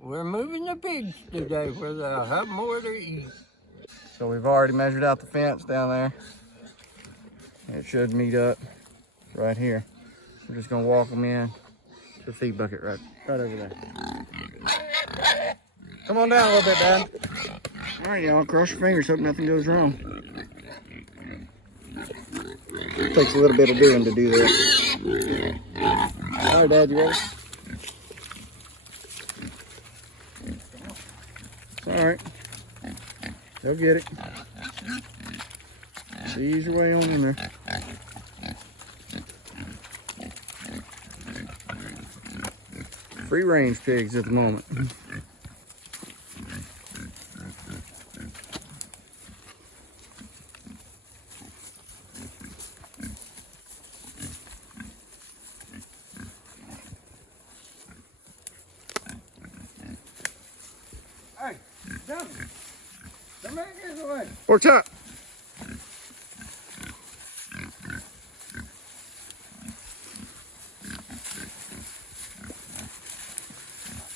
We're moving the pigs today where they'll have more to eat. So we've already measured out the fence down there. It should meet up right here. We're just gonna walk them in to the feed bucket right over there. Come on down a little bit, Dad. All right, y'all, cross your fingers, hope nothing goes wrong. It takes a little bit of doing to do that. All right, Dad, you ready? It's all right. They'll get it. Just ease your way on in there. Free range pigs at the moment. Hey, come back this way. Pork chop.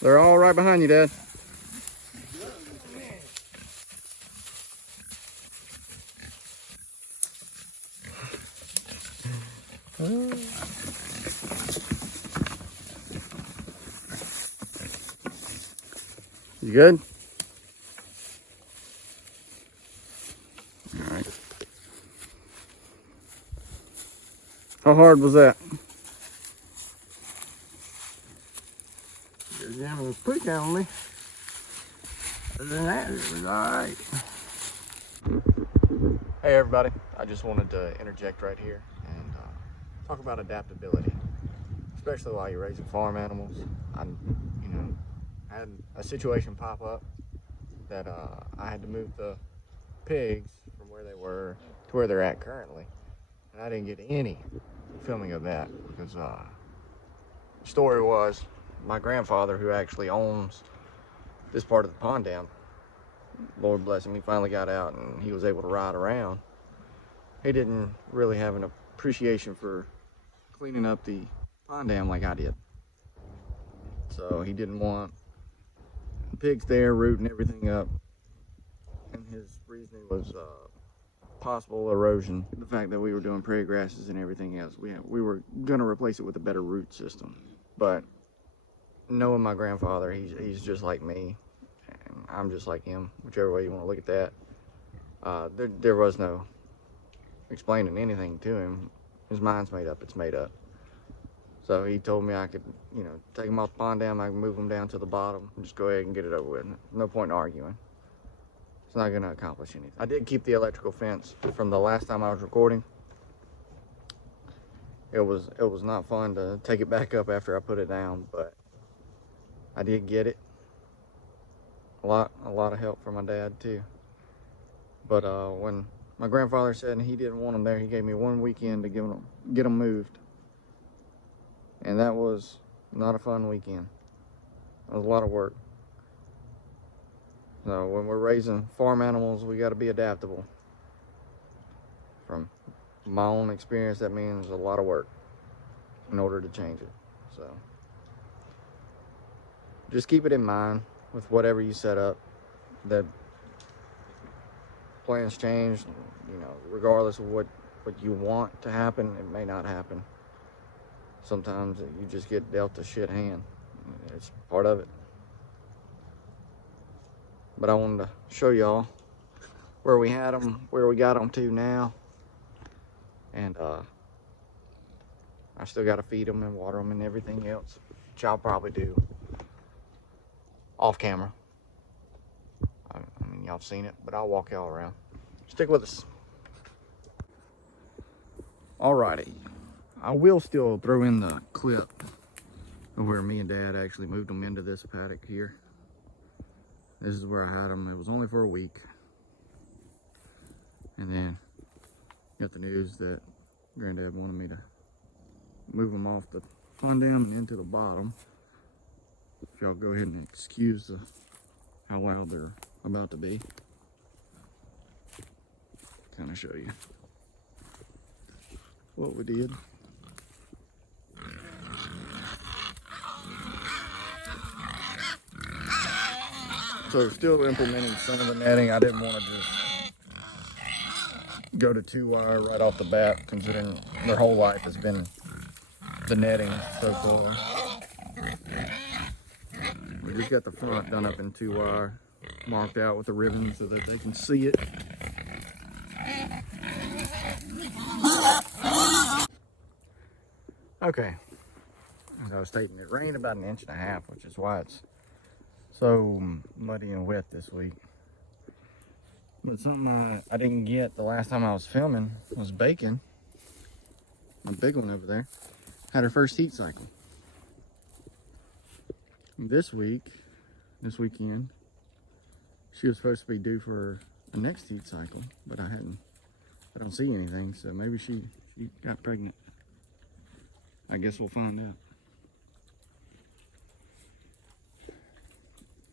They're all right behind you, Dad. You good? All right. How hard was that? The gentleman was pushing on me. Other than that, it was all right. Hey everybody, I just wanted to interject right here and talk about adaptability, especially while you're raising farm animals. I had a situation pop up that I had to move the pigs from where they were to where they're at currently, and I didn't get any filming of that because the story was my grandfather, who actually owns this part of the pond dam, Lord bless him, he finally got out and he was able to ride around. He didn't really have an appreciation for cleaning up the pond dam like I did. So he didn't want pigs there rooting everything up. And his reasoning was possible erosion. The fact that we were doing prairie grasses and everything else. We were going to replace it with a better root system. But knowing my grandfather, he's just like me. And I'm just like him, whichever way you want to look at that. There was no explaining anything to him. His mind's made up, it's made up. So he told me I could, take them off the pond dam, I can move them down to the bottom and just go ahead and get it over with. No point in arguing. It's not gonna accomplish anything. I did keep the electrical fence from the last time I was recording. It was not fun to take it back up after I put it down, but I did get it. A lot of help from my dad too. But when my grandfather said he didn't want them there, he gave me one weekend to get them moved. And that was not a fun weekend. It was a lot of work. So when we're raising farm animals, we got to be adaptable. From my own experience, that means a lot of work in order to change it. So just keep it in mind with whatever you set up, that plans change, regardless of what you want to happen, it may not happen. Sometimes you just get dealt a shit hand. It's part of it. But I wanted to show y'all where we had them, where we got them to now. And I still got to feed them and water them and everything else, which I'll probably do off camera. I mean, y'all have seen it, but I'll walk y'all around. Stick with us. Alrighty. I will still throw in the clip of where me and Dad actually moved them into this paddock here. This is where I had them. It was only for a week. And then got the news that Granddad wanted me to move them off the pond dam and into the bottom. If y'all go ahead and excuse how loud they're about to be. Kind of show you what we did. So still implementing some of the netting. I didn't want to just go to 2-wire right off the bat, considering their whole life has been the netting so far. We just got the front done up in 2-wire, marked out with the ribbon so that they can see it. Okay, as I was stating, it rained about 1.5 inches, which is why it's so muddy and wet this week. But something I didn't get the last time I was filming was Bacon, my big one over there, had her first heat cycle. This weekend, she was supposed to be due for a next heat cycle, but I don't see anything, so maybe she got pregnant. I guess we'll find out.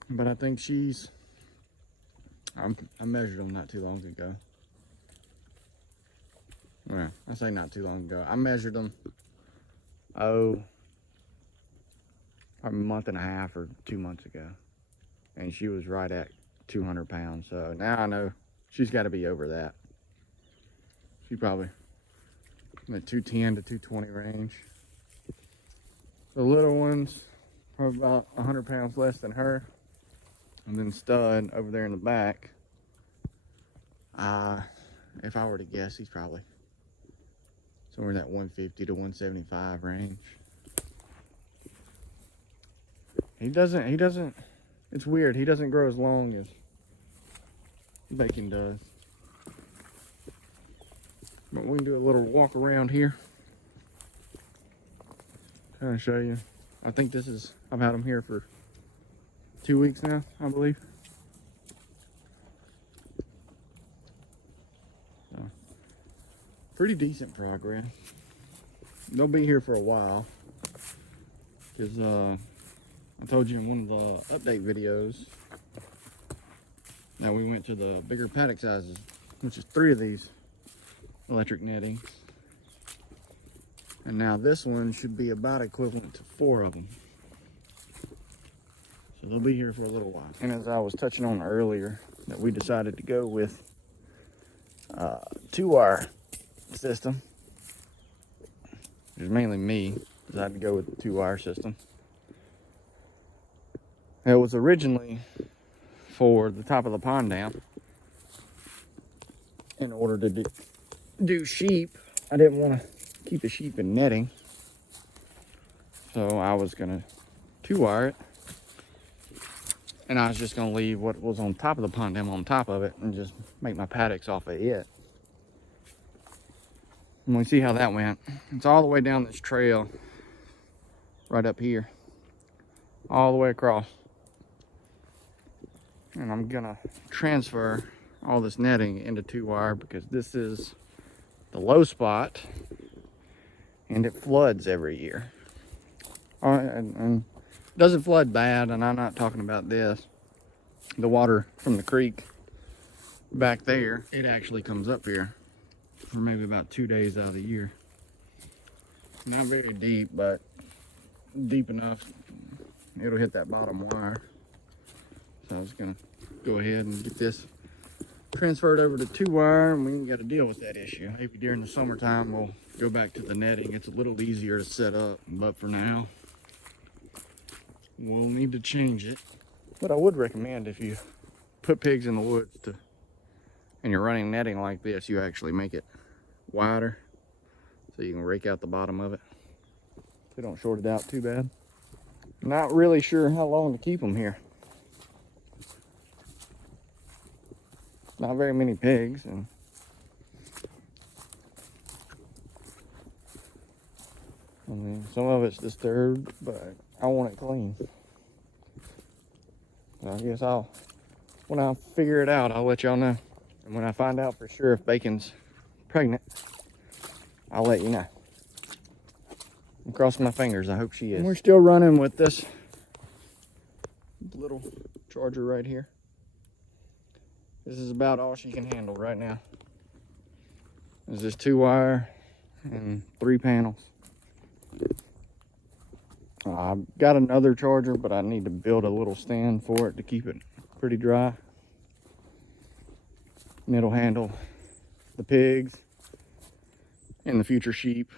But I think I measured them not too long ago. Well, I say not too long ago. I measured them, probably a month and a half or 2 months ago. And she was right at 200 pounds. So now I know she's got to be over that. She probably in the 210 to 220 range. The little ones are about 100 pounds less than her. And then Stud over there in the back, if I were to guess, he's probably somewhere in that 150 to 175 range. He doesn't, it's weird. He doesn't grow as long as Bacon does. But we can do a little walk around here. Kind of show you. I think I've had them here for 2 weeks now, I believe. So, pretty decent progress. They'll be here for a while. Because I told you in one of the update videos that we went to the bigger paddock sizes, which is 3 of these electric nettings. And now this one should be about equivalent to 4 of them. So they'll be here for a little while. And as I was touching on earlier, that we decided to go with 2-wire system. It was mainly me decided to go with the 2-wire system. It was originally for the top of the pond dam. In order to do sheep, I didn't want to keep the sheep in netting, so I was gonna 2-wire it, and I was just gonna leave what was on top of the pond dam on top of it and just make my paddocks off of it. And we see how that went. It's all the way down this trail right up here, all the way across, and I'm gonna transfer all this netting into 2-wire because this is the low spot and it floods every year. And it doesn't flood bad, and I'm not talking about this. The water from the creek back there, it actually comes up here for maybe about 2 days out of the year. Not very deep, but deep enough it'll hit that bottom wire. So I was gonna go ahead and get this transferred over to 2-wire, and we ain't got to deal with that issue. Maybe during the summertime we'll go back to the netting. It's a little easier to set up, but for now we'll need to change it. But I would recommend, if you put pigs in the woods and you're running netting like this, you actually make it wider so you can rake out the bottom of it. They don't short it out too bad. Not really sure how long to keep them here. Not very many pigs, and I mean, some of it's disturbed, but I want it clean. So I guess when I figure it out, I'll let y'all know. And when I find out for sure if Bacon's pregnant, I'll let you know. I'm crossing my fingers, I hope she is. And we're still running with this little charger right here. This is about all she can handle right now. Is this 2-wire and 3 panels. I've got another charger, but I need to build a little stand for it to keep it pretty dry. And it'll handle the pigs and the future sheep.